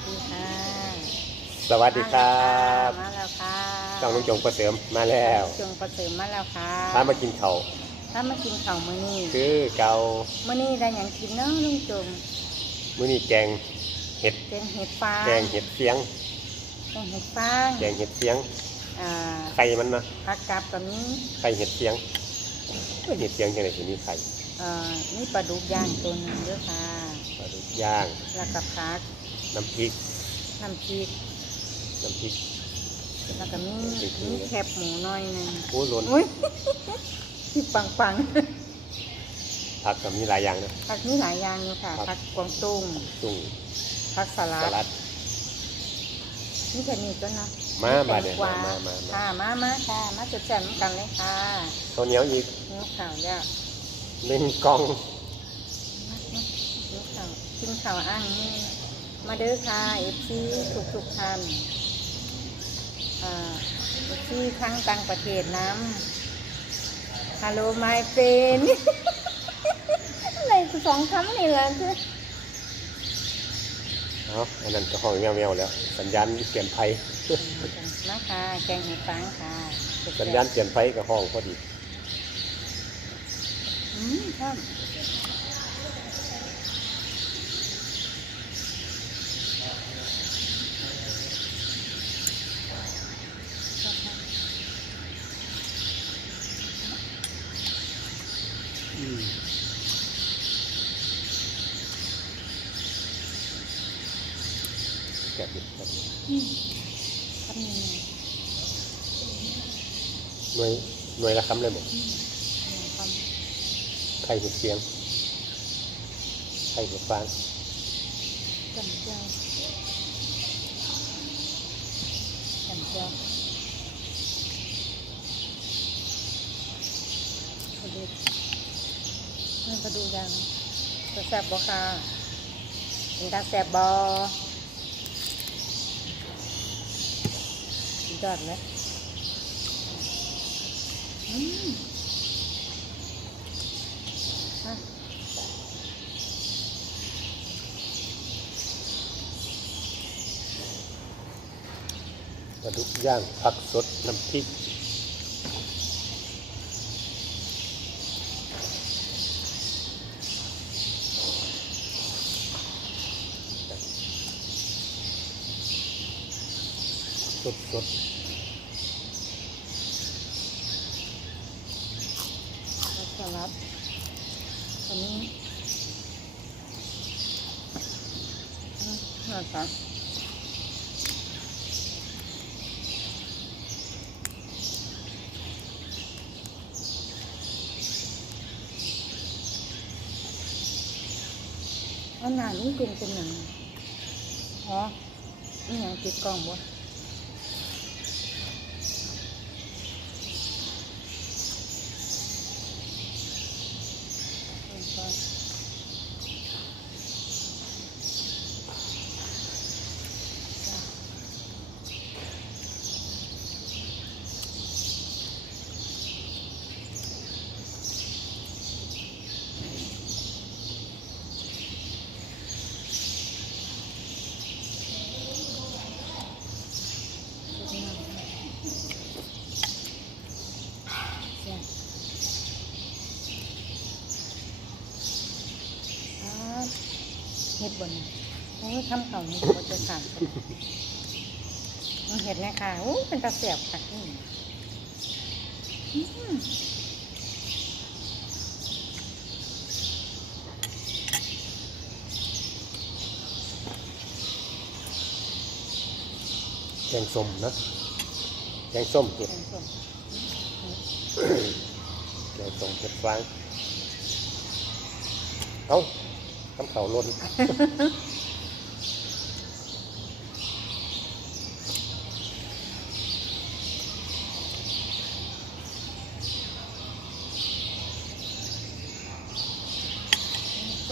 วัสดีค่ะสวัสดีครับมาแล้วค่ะช่องลุงจงประเสริมมาแล้วจงประเสริมมาแล้วค่ะพามากินเขาวถ้ามากินข้าวมื้อนี้คือเกามื้อนี้ได้หยังกินเนาะลุงจงมื้อนี้แกงเห็ดแกงเห็ดฟางแกงเห็ดเฟียงแกงเห็ดฟางแกงเห็ดเฟียงอ่าไข่มันนะผักกาดกับนี้ไข่เห็ดเฟียงเอ้ยเห็ดเฟียงยังไงถึงมีไข่เอ่อนี่ปลาดุกย่างตัวหนึงเด้อค่ะปลาดุกย่างแล้วกับผัก น้ำพริก น้ำพริกน้ำพริก แล้วก็มีพริกมีแคบหมูน้อยหนึงโอ้ล้นอุ้ยที่ปังปังผักก็มีหลายอย่างนะ ๆผักนี่หลายอย่างอยู่ค่ะครับ ผักกวางตุ้งตุ้งผักสลัสดลัด นี่แค่นี้ก็นะมามาเดี๋ยวแตงกวมามามา ค่ะมามาค่ะ มาจะแจมกันเลยค่ะข้าวเหนียวอีกนิ้วข่าวย่าหนึ่งกล่องนิ้วข่าวกินข่าวอ้างนี่ มาเด้อค่ะเอฟซีทุกทุกๆท่านอ่าเอฟซีทั้งต่างประเทศน้ำฮัลโหลไมเฟนอะไรสองคำนี่แหละคือเอาอันนั้นก็ห้องแมวๆแล้ว สัญญาณเปลี่ยนไฟมาค่ะแกงเห็ดฟางค่ะ สัญญาณเปลี่ยนไฟกับห้องพอดี อืมชอบ แกะดิบครับอืมทำยังไงหน่วยหน่วยละคำเลยบอกอืมทำไข่เห็ดเฟียงไข่เห็ดฟางจำเจ้าจำเจ้าเขาดูมั นก็ดูยังจะแซ่บบ่ค่ะเป็นตาแซ่บบ่สุดยอดเลยอืมอะปลาดุกย่างผักสดน้ำพริก สดสดแล้วสลัดอันนี้อืมนะคะอันหนาลุงเป็นเป็นหนังอ๋อนี่ยังติดกล้องบ่อืมก็จ้ะจ้ะอ่าเห็ดบนน่ะ โอ้ยทำเขานี่ก็จะขาดกันมันเห็ดนะค่ะโอ้เป็นตาเสียบค่ะนี่แกงส้มนะแกงส้มเห็ดเป็นส่วนแกงส้มเห็ดฟางเอ้าทำเข่าล้น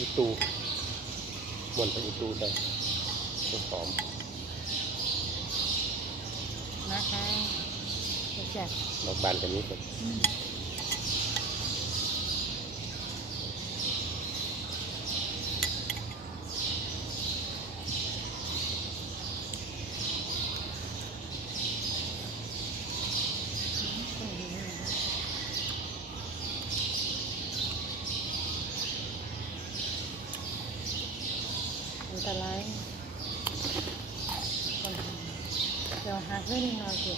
อีตูม่วนไปอีตูใส่ต้นหอมนะคะรู้จักดอกบานกันนี้ก็อืมอัน ตรายคนทำเดี๋ยวหาเพื่อนหน่อยสิ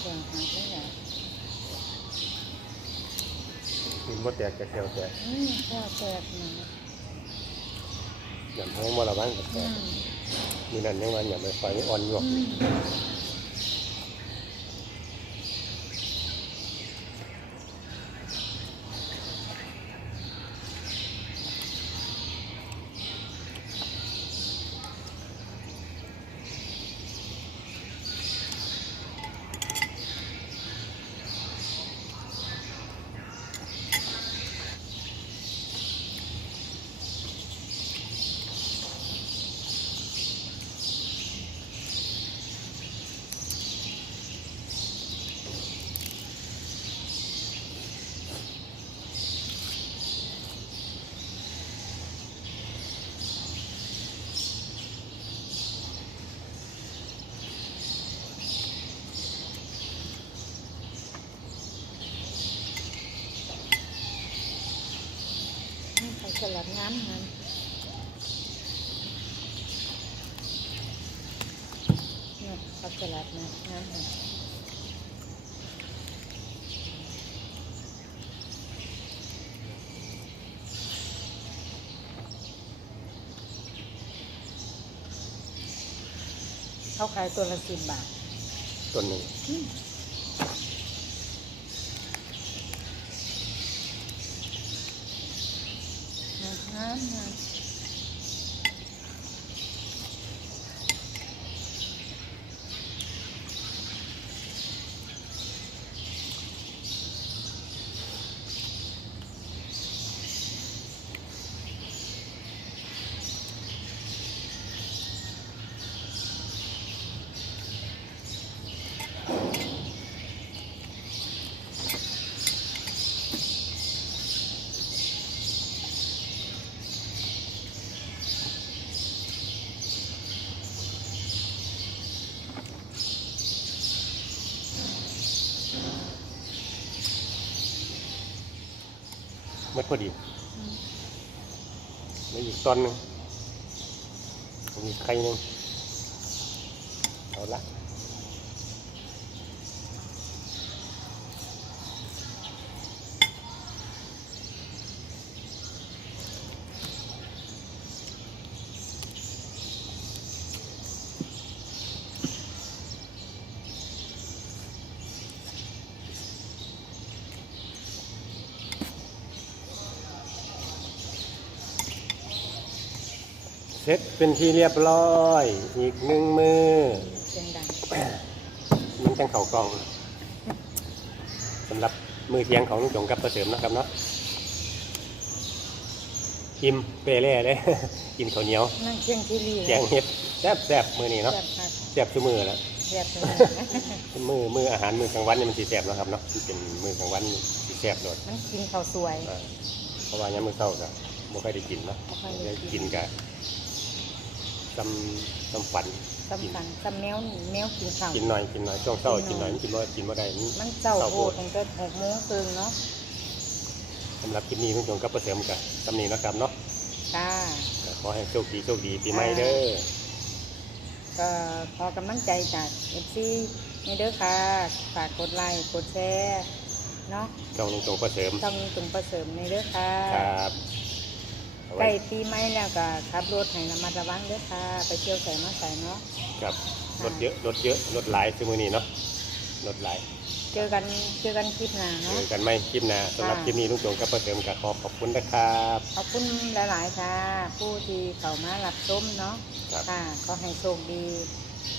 เดี๋ยวหาเพื่อนหน่อยกินมดแตกจะแถวแตกอืมแค่แตกนะอย่างแห้งมระวังกับแตอืกมมีนั่นยังวันอย่างไม่ไฟอ่อนอยู่อืม นี่ไปสลัดน้ำมัน เนี่ยเขาสลัดนะน้ำมันเขาขายตัวละสิบบาทต้นหนึ่งอืมน้ำน้ำ ไม่พอดีมีอีกตอนหนึ่งมีไข่หนึ่งเอาละ เสร็จเป็นที่เรียบร้อย อีกหนึ่งมือเสียงดังมันจังเข่ากล้องสำหรับมือเทียงของลุงจงกับประเสริมนะครับเนาะอิ่มเปเร่เลยกินข้าวเหนียวนั่งเชียงที่รีแกงเห็ดแซ่บแซ่บมือนี้เนาะแซ่บครับแซ่บทุกมือแล้วแซ่บเลยมือมืออาหารมือกลางวันเนี่ยมันสีแซ่บเนาะครับเนาะมันเป็นมือกลางวันสีแซ่บโดดมันกินข้าวสวยอ่าเพราะว่ายังมือเศร้าก็ไม่ค่อยได้กินเนาะบ่ค่อยได้ได้กินกิน กับซ้ำซ้ำฝันสำคัญสำแมวแมวกินข้าวกินหน่อยกินหน่อยช่วงเช้ากินหน่อยมันกินว่ากินว่าได้มันมันเจ้าเศร้าโหโพดดตั้งแต่หกโมงครึ่งเนาะสำหรับคลิปนี้ลุงจงกับประเสริมกับตำนี้นาะครับเนาะค่ะก็ขอให้โชคดีโชคดีปีใหม่เด้อก็ขอกำลังใจจากเอฟซีนี่เด้อค่ะฝากกดไลค์กดแชร์เนาะช่องลุงจงประเสริม ต้องตุงประเสริมในเด้อค่ะ ครับ เอาใกล้ไว้ปีใหม่แล้วก็ขับรถให้ระมัดระวังเด้อค่ะ ไปเที่ยวใส่มาใส่เนาะ ครับรถเยอะรถเยอะรถหลายซื้อมือนี้เนาะรถหลายเจอกันเจอกันคลิปหน้าเจเนาะ อกันไหมคลิปหน้าสำหรับค่ะ คลิปนี้ลุงจงกับประเสริมกับขอขอบคุณนะครับขอบคุณหลาย ๆ ค่ะ ผู้ที่เข้ามารับชมเนาะ ครับ ค่ะ ก็ให้โชคดี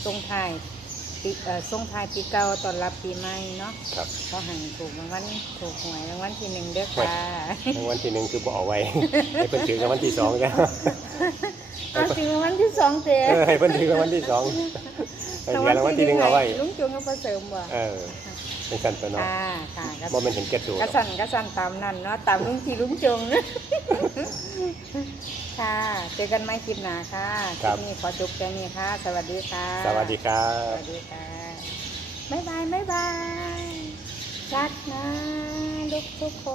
ทรงไทาย ปีเอ่อส่งท้ายปีเก่าต้อนรับปีใหม่เนาะครับ ก็หันถูกรางวัลถูกหวยรางวัลที่หนึ่งเด้อค่ะรางวัลที่หนึ่งคือบ่เอาไว้ ให้เพิ่นถือรางวัลที่สองจ้ะเอาถึงรางวัลที่สองเจ๊เออให้เพิ่นถือรางวัลที่สองให้เหลือรางวัลที่หนึ่งเอาไว้ลุงจงก็ประเสริมบ่เออเป็นกันตัวเนาะค่ะค่ะก็บ่แม่นเห็นแก่ตัวกระสันกระสันตามนั่นเนาะตามลุงที่ลุงจงค่ะ เจอกันใหม่คลิปหน้าค่ะคลิปนี้ขอจบแค่นี้ค่ะ สวัสดีค่ะ สวัสดีครัสบ วัสดีค่ะบ๊ายบายบ๊ายบายรักนะลูกทุกคน